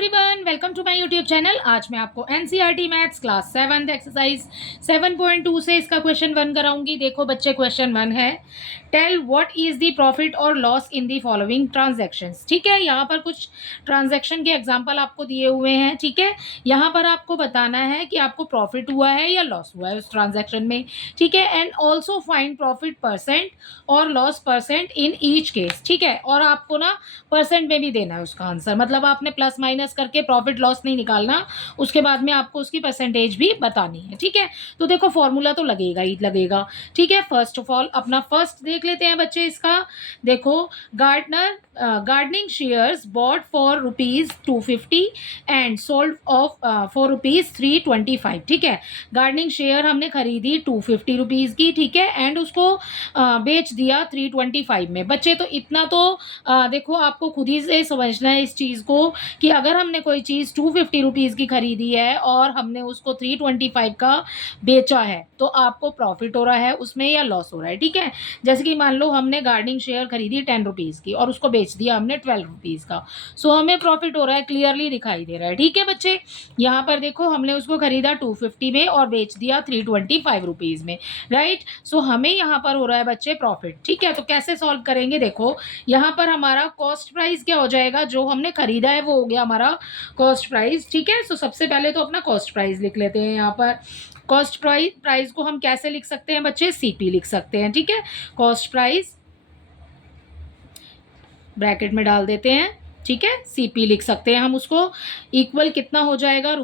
Everyone, welcome to my YouTube channel. आज मैं आपको एनसीईआरटी मैथ्स क्लास 7 एक्सरसाइज 7.2 से इसका क्वेश्चन 1 कराऊंगी। देखो बच्चे, क्वेश्चन 1 है, tell what is the profit और loss in the following transactions. ठीक है, यहाँ पर कुछ ट्रांजैक्शन के एग्जांपल आपको दिए हुए हैं। ठीक है, यहाँ पर आपको बताना है कि आपको प्रॉफिट हुआ है या लॉस हुआ है उस ट्रांजैक्शन में। ठीक है, and also find profit percent और loss percent in each case. ठीक है, और आपको ना परसेंट में भी देना है उसका आंसर, मतलब आपने प्लस माइनस करके प्रॉफिट लॉस नहीं निकालना, उसके बाद में आपको उसकी परसेंटेज भी बतानी है। ठीक है, तो देखो फॉर्मूला तो लगेगा ही लगेगा। ठीक है, फर्स्ट ऑफ ऑल अपना फर्स्ट देख लेते हैं बच्चे इसका। देखो, gardening shares bot for ₹250 and sold off for ₹325। ठीक है, गार्डनिंग शेयर हमने खरीदी ₹250 की। ठीक है, एंड उसको बेच दिया 325 में। बच्चे तो इतना तो देखो आपको खुद ही से समझना है इस चीज़ को कि अगर हमने कोई चीज़ ₹250 की खरीदी है और हमने उसको 325 का बेचा है तो आपको प्रॉफिट हो रहा है उसमें या लॉस हो रहा है। ठीक है, जैसे कि मान लो हमने गार्डनिंग शेयर खरीदी ₹10 की और उसको बेच दिया हमने ₹12 का, सो हमें प्रॉफिट हो रहा है, क्लियरली दिखाई दे रहा है। ठीक है बच्चे, यहाँ पर देखो हमने उसको खरीदा 250 में और बेच दिया ₹325 में, राइट। सो हमें यहाँ पर हो रहा है बच्चे प्रॉफिट। ठीक है, तो कैसे सॉल्व करेंगे? देखो यहाँ पर हमारा कॉस्ट प्राइस क्या हो जाएगा, जो हमने खरीदा है वो हो गया हमारा कॉस्ट प्राइस। ठीक है, सो सबसे पहले तो अपना कॉस्ट प्राइस लिख लेते हैं। यहाँ पर कॉस्ट प्राइस को हम कैसे लिख सकते हैं बच्चे? सीपी लिख सकते हैं। ठीक है, कॉस्ट प्राइस ब्रैकेट में डाल देते हैं। ठीक है, सीपी लिख सकते हैं हम उसको, इक्वल कितना हो जाएगा,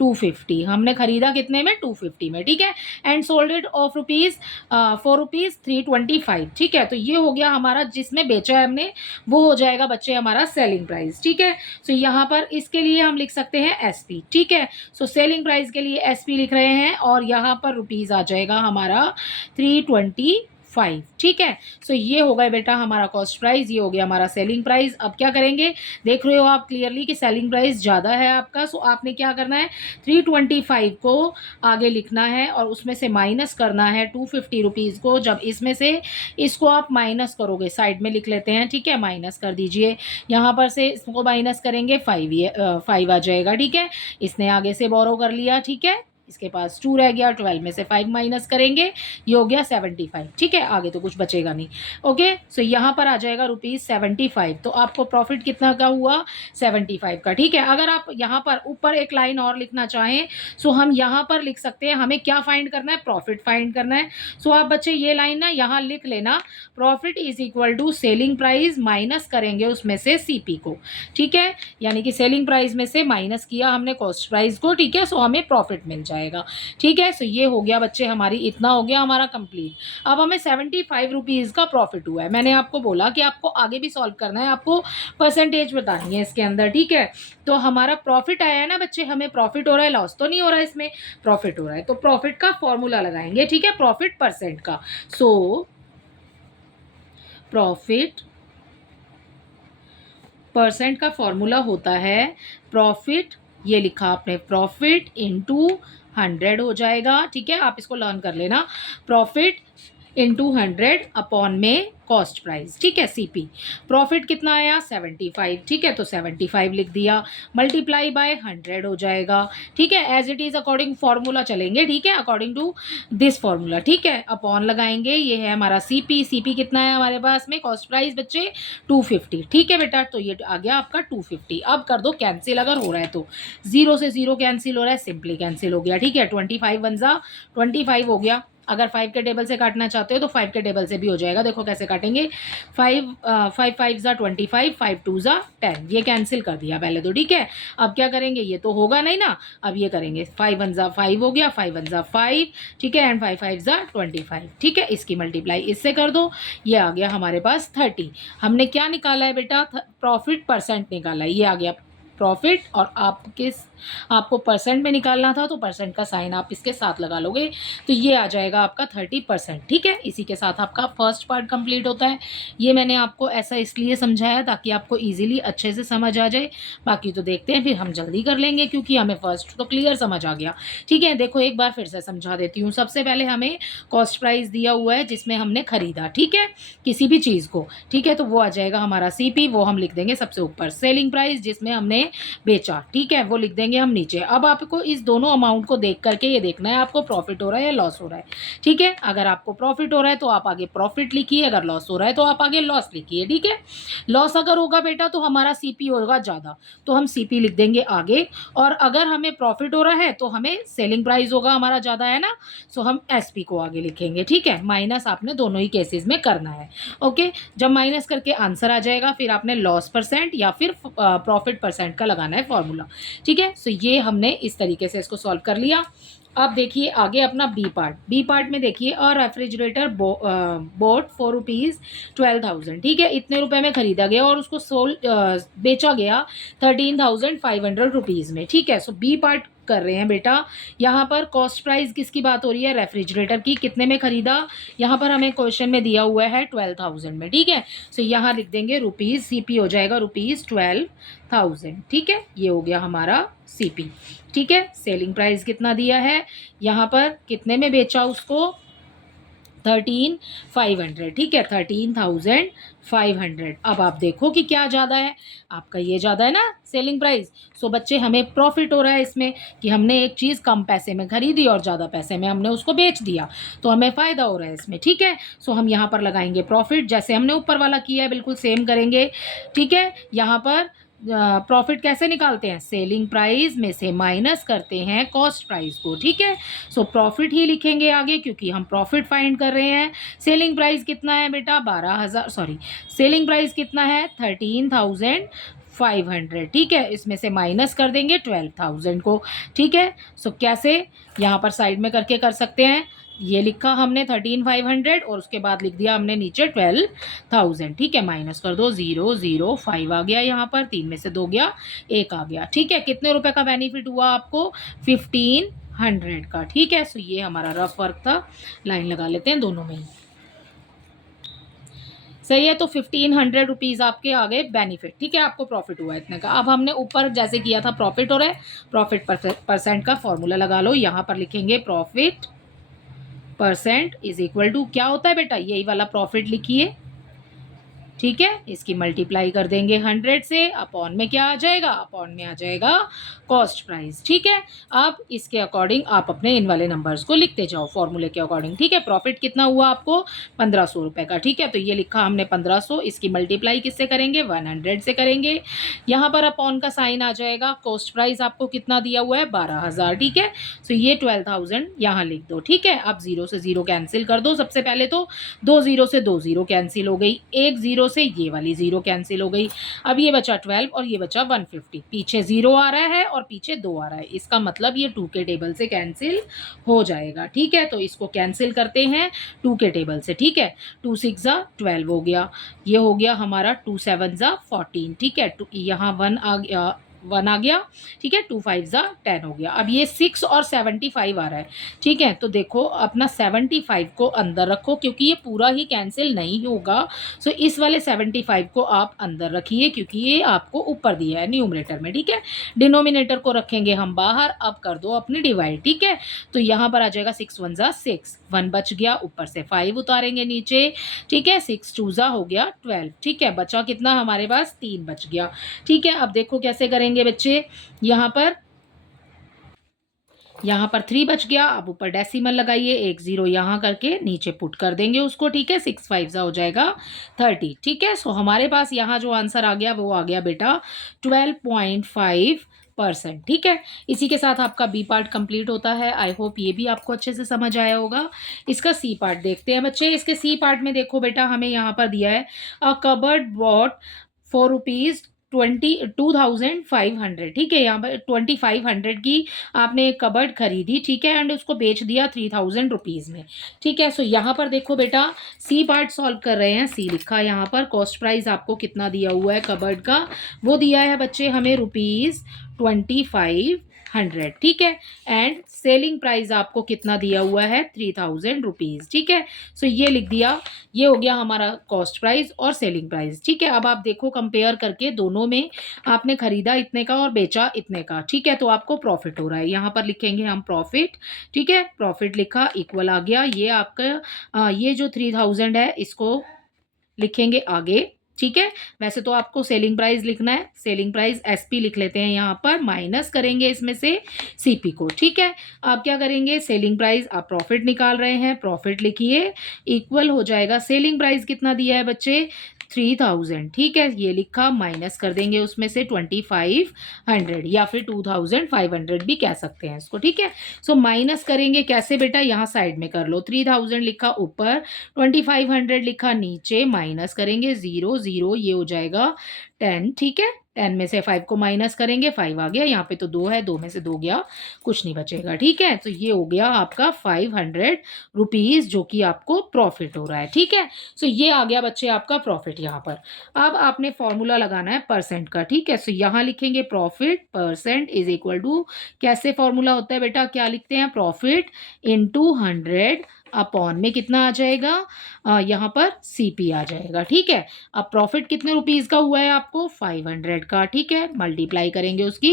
₹250। हमने खरीदा कितने में? 250 में। ठीक है, एंड सोल्ड इट ऑफ ₹325। ठीक है, तो ये हो गया हमारा जिसमें बेचा है हमने, वो हो जाएगा बच्चे हमारा सेलिंग प्राइस। ठीक है, सो यहाँ पर इसके लिए हम लिख सकते हैं एसपी। ठीक है, सो सेलिंग प्राइस के लिए एसपी लिख रहे हैं और यहाँ पर रुपीज़ आ जाएगा हमारा 325। ठीक है, सो ये हो गया बेटा हमारा कॉस्ट प्राइस, ये हो गया हमारा सेलिंग प्राइस। अब क्या करेंगे, देख रहे हो आप क्लियरली कि सेलिंग प्राइस ज़्यादा है आपका, सो आपने क्या करना है, 325 को आगे लिखना है और उसमें से माइनस करना है ₹250 को। जब इसमें से इसको आप माइनस करोगे, साइड में लिख लेते हैं। ठीक है, माइनस कर दीजिए, यहाँ पर से इसको माइनस करेंगे 5 आ जाएगा। ठीक है, इसने आगे से बोरो कर लिया। ठीक है, इसके पास 2 रह गया, 12 में से 5 माइनस करेंगे, ये हो गया 75। ठीक है, आगे तो कुछ बचेगा नहीं। ओके, सो यहाँ पर आ जाएगा ₹75। तो आपको प्रॉफिट कितना का हुआ? 75 का। ठीक है, अगर आप यहाँ पर ऊपर एक लाइन और लिखना चाहें सो हम यहाँ पर लिख सकते हैं। हमें क्या फाइंड करना है? प्रॉफिट फाइंड करना है। सो आप बच्चे ये लाइन ना यहाँ लिख लेना, profit is equal to selling price minus करेंगे उसमें से सीपी को। ठीक है, यानी कि सेलिंग प्राइस में से माइनस किया हमने कॉस्ट प्राइस को। ठीक है, सो हमें प्रॉफिट मिल जाएगा। ठीक है, सो ये हो गया बच्चे हमारी, इतना हो गया हमारा कंप्लीट। अब हमें 75 रुपीज़ का प्रॉफिट हुआ है। मैंने आपको बोला कि आपको आगे भी सॉल्व करना है, आपको परसेंटेज बतानी है इसके अंदर। ठीक है, तो हमारा प्रॉफिट आया है ना बच्चे, हमें प्रॉफिट हो रहा है, लॉस तो नहीं हो रहा है, इसमें प्रॉफिट हो रहा है। तो प्रॉफिट का फॉर्मूला लगाएंगे। ठीक है, प्रॉफिट परसेंट का। सो प्रॉफिट परसेंट का फॉर्मूला होता है प्रॉफिट, ये लिखा आपने, प्रॉफिट इंटू 100 हो जाएगा। ठीक है, आप इसको लर्न कर लेना, प्रॉफिट इंटू 100 अपॉन में कॉस्ट प्राइस। ठीक है, सीपी। प्रॉफिट कितना आया? 75। ठीक है, तो 75 लिख दिया, मल्टीप्लाई बाय 100 हो जाएगा। ठीक है, as it is according formula चलेंगे। ठीक है, अकॉर्डिंग टू दिस फॉर्मूला। ठीक है, अपॉन लगाएंगे, ये है हमारा सीपी। सीपी कितना है हमारे पास में? कॉस्ट प्राइस बच्चे 250। ठीक है बेटा, तो ये आ गया आपका 250। अब कर दो कैंसिल, अगर हो रहा है तो 0 से 0 कैंसिल हो रहा है, सिंपली कैंसिल हो गया। ठीक है, 25 1 जा 25 हो गया। अगर 5 के टेबल से काटना चाहते हो तो 5 के टेबल से भी हो जाएगा। देखो कैसे काटेंगे, 5 5 जा 25, 5 2 जा 10, ये कैंसिल कर दिया पहले तो। ठीक है, अब क्या करेंगे, ये तो होगा नहीं ना, अब ये करेंगे, 5 1 जा 5 हो गया, 5 1 जा 5। ठीक है, एंड 5 5 जा 25। ठीक है, इसकी मल्टीप्लाई इससे कर दो, ये आ गया हमारे पास 30। हमने क्या निकाला है बेटा? प्रॉफिट परसेंट निकाला है, ये आ गया प्रॉफिट। और आपको परसेंट में निकालना था तो परसेंट का साइन आप इसके साथ लगा लोगे, तो ये आ जाएगा आपका 30%। ठीक है, इसी के साथ आपका फर्स्ट पार्ट कंप्लीट होता है। ये मैंने आपको ऐसा इसलिए समझाया ताकि आपको इजीली अच्छे से समझ आ जाए। बाकी तो देखते हैं, फिर हम जल्दी कर लेंगे क्योंकि हमें फर्स्ट तो क्लियर समझ आ गया। ठीक है, देखो एक बार फिर से समझा देती हूँ। सबसे पहले हमें कॉस्ट प्राइस दिया हुआ है जिसमें हमने खरीदा, ठीक है, किसी भी चीज़ को। ठीक है, तो वो आ जाएगा हमारा सीपी, वो हम लिख देंगे सबसे ऊपर। सेलिंग प्राइस जिसमें हमने बेचा, ठीक है, वो लिख देंगे हम नीचे। अब आपको इस दोनों अमाउंट को देख करके ये देखना है आपको प्रॉफिट हो रहा है या लॉस हो रहा है, ठीक है। अगर आपको प्रॉफिट हो रहा है तो आप आगे प्रॉफिट लिखिए, अगर लॉस हो रहा है तो आप आगे लॉस लिखिए, ठीक है। लॉस अगर होगा बेटा तो हमारा सीपी होगा ज़्यादा, तो हम सीपी लिख देंगे आगे, और अगर हमें प्रॉफिट हो रहा है तो हमें सेलिंग प्राइस होगा हमारा ज़्यादा, है ना, सो हम एसपी को आगे लिखेंगे, ठीक है। माइनस आपने दोनों ही केसेस में करना है, ओके। जब माइनस करके आंसर आ जाएगा फिर आपने लॉस परसेंट या फिर प्रॉफिट परसेंट का लगाना है फॉर्मूला, ठीक है। सो ये हमने इस तरीके से इसको सॉल्व कर लिया। अब देखिए आगे अपना बी पार्ट। बी पार्ट में देखिए रेफ्रिजरेटर बोट ₹4 12,000, ठीक है, इतने रुपए में खरीदा गया और उसको बेचा गया ₹13,500 में, ठीक है। सो बी पार्ट कर रहे हैं बेटा। यहाँ पर कॉस्ट प्राइस किसकी बात हो रही है, रेफ्रिजरेटर की, कितने में खरीदा, यहाँ पर हमें क्वेश्चन में दिया हुआ है 12,000 में, ठीक है। सो यहाँ लिख देंगे रुपीज़, सीपी हो जाएगा ₹12,000, ठीक है, ये हो गया हमारा सीपी, ठीक है। सेलिंग प्राइस कितना दिया है, यहाँ पर कितने में बेचा उसको, 13,500, ठीक है, 13,500। अब आप देखो कि क्या ज़्यादा है, आपका ये ज़्यादा है ना सेलिंग प्राइस। सो बच्चे हमें प्रॉफिट हो रहा है इसमें कि हमने एक चीज़ कम पैसे में खरीदी और ज़्यादा पैसे में हमने उसको बेच दिया, तो हमें फ़ायदा हो रहा है इसमें, ठीक है। सो हम यहाँ पर लगाएंगे प्रॉफिट, जैसे हमने ऊपर वाला किया है बिल्कुल सेम करेंगे, ठीक है। यहाँ पर प्रॉफिट कैसे निकालते हैं, सेलिंग प्राइस में से माइनस करते हैं कॉस्ट प्राइस को, ठीक है। सो प्रॉफिट ही लिखेंगे आगे क्योंकि हम प्रॉफिट फाइंड कर रहे हैं। सेलिंग प्राइस कितना है बेटा, 12,000, सॉरी, सेलिंग प्राइस कितना है 13,500, ठीक है, इसमें से माइनस कर देंगे 12,000 को, ठीक है। सो कैसे, यहाँ पर साइड में करके कर सकते हैं, ये लिखा हमने 13,500 और उसके बाद लिख दिया हमने नीचे 12,000, ठीक है। माइनस कर दो, 005 आ गया, यहाँ पर 3 में से 2 गया, 1 आ गया, ठीक है। कितने रुपए का बेनिफिट हुआ आपको, 1500 का, ठीक है। सो ये हमारा रफ वर्क था, लाइन लगा लेते हैं दोनों में ही, सही है। तो 1500 आपके आ गए बेनिफिट, ठीक है, आपको प्रॉफिट हुआ इतने का। अब हमने ऊपर जैसे किया था प्रॉफिट हो रहा है, प्रॉफिट परसेंट का फॉर्मूला लगा लो, यहाँ पर लिखेंगे profit percent is equal to, क्या होता है बेटा, यही वाला प्रॉफिट लिखिए, ठीक है। इसकी मल्टीप्लाई कर देंगे 100 से, अपॉन में क्या आ जाएगा, अपॉन में आ जाएगा कॉस्ट प्राइस, ठीक है। अब इसके अकॉर्डिंग आप अपने इन वाले नंबर्स को लिखते जाओ फॉर्मूले के अकॉर्डिंग, ठीक है। प्रॉफिट कितना हुआ आपको, 1,500 रुपये का, ठीक है। तो ये लिखा हमने 1,500, इसकी मल्टीप्लाई किससे करेंगे, 100 से करेंगे। यहाँ पर अपॉन का साइन आ जाएगा, कॉस्ट प्राइस आपको कितना दिया हुआ है, 12,000, ठीक है। सो ये 12,000 यहाँ लिख दो, ठीक है। अब 0 से 0 कैंसिल कर दो, सबसे पहले तो 2 0 से 2 0 कैंसिल हो गई, 1 0 से ये वाली 0 कैंसिल हो गई। अब ये बचा 12 और ये बचा 150, पीछे 0 आ रहा है और पीछे 2 आ रहा है, इसका मतलब ये 2 के टेबल से कैंसिल हो जाएगा, ठीक है। तो इसको कैंसिल करते हैं 2 के टेबल से, ठीक है। 2 6 जा 12 हो गया, ये हो गया हमारा 2 7 जा 14, ठीक है। यहाँ 1 आ गया, ठीक है, 2 5 जा 10 हो गया। अब ये 6 और 75 आ रहा है, ठीक है। तो देखो अपना 75 को अंदर रखो क्योंकि ये पूरा ही कैंसिल नहीं होगा, सो इस वाले 75 को आप अंदर रखिए क्योंकि ये आपको ऊपर दिया है न्यूमरेटर में, ठीक है। डिनोमिनेटर को रखेंगे हम बाहर। अब कर दो अपनी डिवाइड, ठीक है। तो यहाँ पर आ जाएगा 6 1 जा 6, 1 बच गया, ऊपर से 5 उतारेंगे नीचे, ठीक है। 6 2 जा हो गया 12, ठीक है। बचा कितना हमारे पास, 3 बच गया, ठीक है। अब देखो कैसे करेंगे बच्चे, यहाँ पर 3 बच गया, अब ऊपर डेसिमल लगाइए, 1 0 यहाँ करके नीचे पुट कर देंगे उसको, ठीक है। 6 5 जा हो जाएगा 30, ठीक है। सो हमारे पास यहाँ जो आंसर आ गया वो आ गया बेटा 12.5%, ठीक है। इसी के साथ आपका बी पार्ट कंप्लीट होता है। आई होप ये भी आपको अच्छे से समझ आया होगा। इसका सी पार्ट देखते हैं बच्चे। इसके सी पार्ट में देखो बेटा, हमें यहाँ पर दिया है अ कबर्ड बॉट ₹4 22,500, ठीक है। यहाँ पर 2,500 की आपने एक कबर्ड खरीदी, ठीक है, एंड उसको बेच दिया ₹3,000 में, ठीक है। सो यहाँ पर देखो बेटा, सी पार्ट सॉल्व कर रहे हैं, सी लिखा यहाँ पर। कॉस्ट प्राइस आपको कितना दिया हुआ है कबर्ड का, वो दिया है बच्चे हमें ₹2500, ठीक है। एंड सेलिंग प्राइस आपको कितना दिया हुआ है, ₹3,000, ठीक है। सो ये लिख दिया, ये हो गया हमारा कॉस्ट प्राइस और सेलिंग प्राइस, ठीक है। अब आप देखो कंपेयर करके दोनों में आपने खरीदा इतने का और बेचा इतने का, ठीक है, तो आपको प्रॉफिट हो रहा है। यहाँ पर लिखेंगे हम प्रॉफिट, ठीक है। प्रॉफिट लिखा, इक्वल आ गया, ये आपका ये जो 3,000 है इसको लिखेंगे आगे, ठीक है। वैसे तो आपको सेलिंग प्राइस लिखना है, सेलिंग प्राइस एसपी लिख लेते हैं यहाँ पर, माइनस करेंगे इसमें से सीपी को। ठीक है, आप क्या करेंगे, सेलिंग प्राइस, आप प्रॉफिट निकाल रहे हैं, प्रॉफिट लिखिए, इक्वल हो जाएगा सेलिंग प्राइस कितना दिया है बच्चे, 3000। ठीक है, ये लिखा, माइनस कर देंगे उसमें से 2500 या फिर 2500 भी कह सकते हैं इसको। ठीक है, सो माइनस करेंगे कैसे बेटा, यहाँ साइड में कर लो, 3000 लिखा ऊपर, 2500 लिखा नीचे, माइनस करेंगे 0 0, ये हो जाएगा 10। ठीक है, 10 में से 5 को माइनस करेंगे, 5 आ गया, यहाँ पे तो 2 है, 2 में से 2 गया, कुछ नहीं बचेगा। ठीक है, तो ये हो गया आपका 500 रुपीज़ जो कि आपको प्रॉफिट हो रहा है। ठीक है, सो ये आ गया बच्चे आपका प्रॉफिट यहाँ पर। अब आपने फॉर्मूला लगाना है परसेंट का। ठीक है, सो यहाँ लिखेंगे profit percent is equal to, कैसे फॉर्मूला होता है बेटा, क्या लिखते हैं, प्रॉफिट इंटू 100 अपॉन में कितना आ जाएगा, यहाँ पर सीपी आ जाएगा। ठीक है, अब प्रॉफिट कितने रुपीज़ का हुआ है आपको, 500 का। ठीक है, मल्टीप्लाई करेंगे उसकी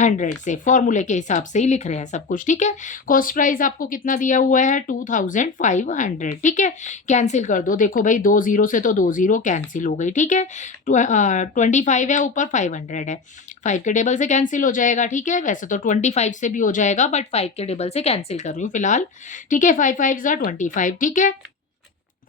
100 से, फॉर्मूले के हिसाब से ही लिख रहे हैं सब कुछ। ठीक है, कॉस्ट प्राइस आपको कितना दिया हुआ है, 2500। ठीक है, कैंसिल कर दो, देखो भाई 2 0 से तो 2 0 कैंसिल हो गई। ठीक है, 25 है ऊपर, 500 है, 5 के टेबल से कैंसिल हो जाएगा। ठीक है, वैसे तो 25 से भी हो जाएगा, बट 5 के टेबल से कैंसिल कर रही हूँ फिलहाल। ठीक है, 5 5 ज़ा 25। ठीक है,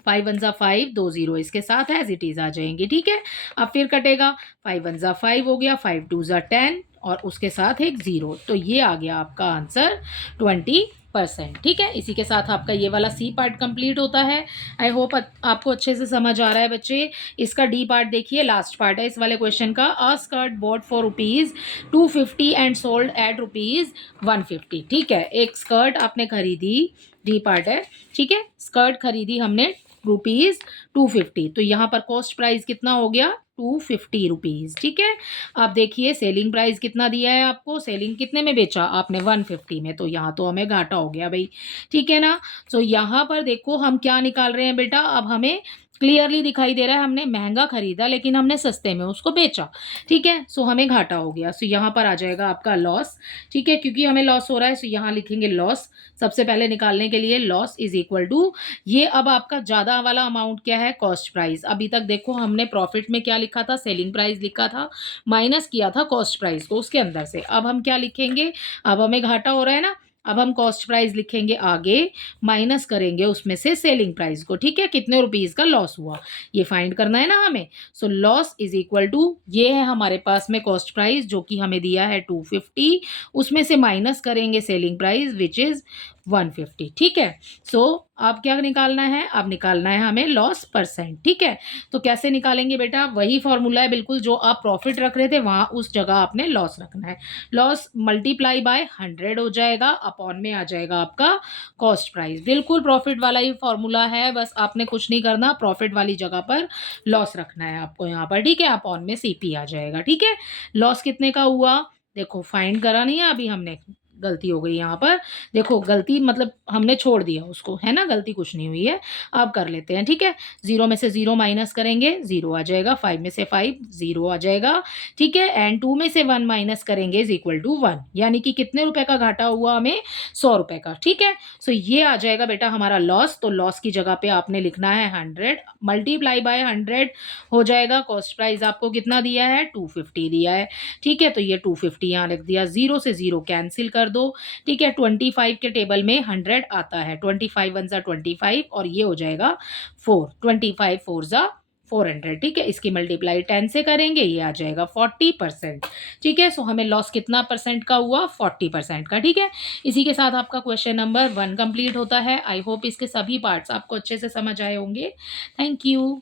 5 1 ज़ा 5, 2 0 इसके साथ एज इट इज़ आ जाएंगे। ठीक है, अब फिर कटेगा, 5 1 ज़ा 5 हो गया, 5 2 ज़ा 10 और उसके साथ एक 0, तो ये आ गया आपका आंसर 20%। ठीक है, इसी के साथ आपका ये वाला सी पार्ट कंप्लीट होता है। आई होप आपको अच्छे से समझ आ रहा है बच्चे। इसका डी पार्ट देखिए, लास्ट पार्ट है इस वाले क्वेश्चन का। A skirt bought for ₹250 and sold at ₹150। ठीक है, एक स्कर्ट आपने खरीदी, डी पार्ट है। ठीक है, स्कर्ट खरीदी हमने ₹250, तो यहाँ पर कॉस्ट प्राइस कितना हो गया, 250 रुपीज़। ठीक है, आप देखिए सेलिंग प्राइस कितना दिया है आपको, सेलिंग कितने में बेचा आपने, 150 में, तो यहाँ तो हमें घाटा हो गया भाई। ठीक है ना, सो यहाँ पर देखो हम क्या निकाल रहे हैं बेटा, अब हमें क्लियरली दिखाई दे रहा है हमने महंगा खरीदा लेकिन हमने सस्ते में उसको बेचा। ठीक है, सो हमें घाटा हो गया, सो यहाँ पर आ जाएगा आपका लॉस। ठीक है, क्योंकि हमें लॉस हो रहा है, सो यहाँ लिखेंगे लॉस। सबसे पहले निकालने के लिए लॉस इज इक्वल टू, ये अब आपका ज़्यादा वाला अमाउंट क्या है, कॉस्ट प्राइस। अभी तक देखो हमने प्रॉफिट में क्या लिखा था, सेलिंग प्राइस लिखा था, माइनस किया था कॉस्ट प्राइस को उसके अंदर से। अब हम क्या लिखेंगे, अब हमें घाटा हो रहा है ना, अब हम कॉस्ट प्राइस लिखेंगे आगे, माइनस करेंगे उसमें से सेलिंग प्राइस को। ठीक है, कितने रुपीज़ का लॉस हुआ ये फाइंड करना है ना हमें। So loss is equal to, ये है हमारे पास में कॉस्ट प्राइस जो कि हमें दिया है 250, उसमें से माइनस करेंगे सेलिंग प्राइस विच इज़ 150। ठीक है, सो अब क्या निकालना है, अब निकालना है हमें लॉस परसेंट। ठीक है, तो कैसे निकालेंगे बेटा, वही फॉर्मूला है बिल्कुल, जो आप प्रॉफिट रख रहे थे वहाँ उस जगह आपने लॉस रखना है। लॉस मल्टीप्लाई बाय 100 हो जाएगा, अपॉन में आ जाएगा आपका कॉस्ट प्राइस। बिल्कुल प्रॉफिट वाला ही फॉर्मूला है, बस आपने कुछ नहीं करना, प्रॉफिट वाली जगह पर लॉस रखना है आपको यहाँ पर। ठीक है, अपॉन में सीपी आ जाएगा। ठीक है, लॉस कितने का हुआ, देखो फाइंड करा नहीं है अभी हमने, गलती हो गई यहाँ पर, देखो गलती मतलब हमने छोड़ दिया उसको, है ना, गलती कुछ नहीं हुई है। अब कर लेते हैं। ठीक है, 0 में से 0 माइनस करेंगे, 0 आ जाएगा, 5 में से 5 0 आ जाएगा। ठीक है, एंड 2 में से 1 माइनस करेंगे इज इक्वल टू 1, यानी कि कितने रुपए का घाटा हुआ हमें, 100 रुपए का। ठीक है, सो ये आ जाएगा बेटा हमारा लॉस, तो लॉस की जगह पे आपने लिखना है 100 मल्टीप्लाई बाय 100 हो जाएगा। कॉस्ट प्राइस आपको कितना दिया है, 250 दिया है। ठीक है, तो ये 250 यहाँ लिख दिया, 0 से 0 कैंसिल कर दो। ठीक है, 25 के टेबल में 100 आता है, 25 1 ज़ा 25 और ये हो जाएगा 4, 25 4 ज़ा 400। ठीक है, इसकी मल्टीप्लाई 10 से करेंगे, ये आ जाएगा 40%। ठीक है, सो हमें लॉस कितना परसेंट का हुआ, 40% का। ठीक है, इसी के साथ आपका क्वेश्चन नंबर 1 कंप्लीट होता है। आई होप इसके सभी पार्ट्स आपको अच्छे से समझ आए होंगे। Thank you.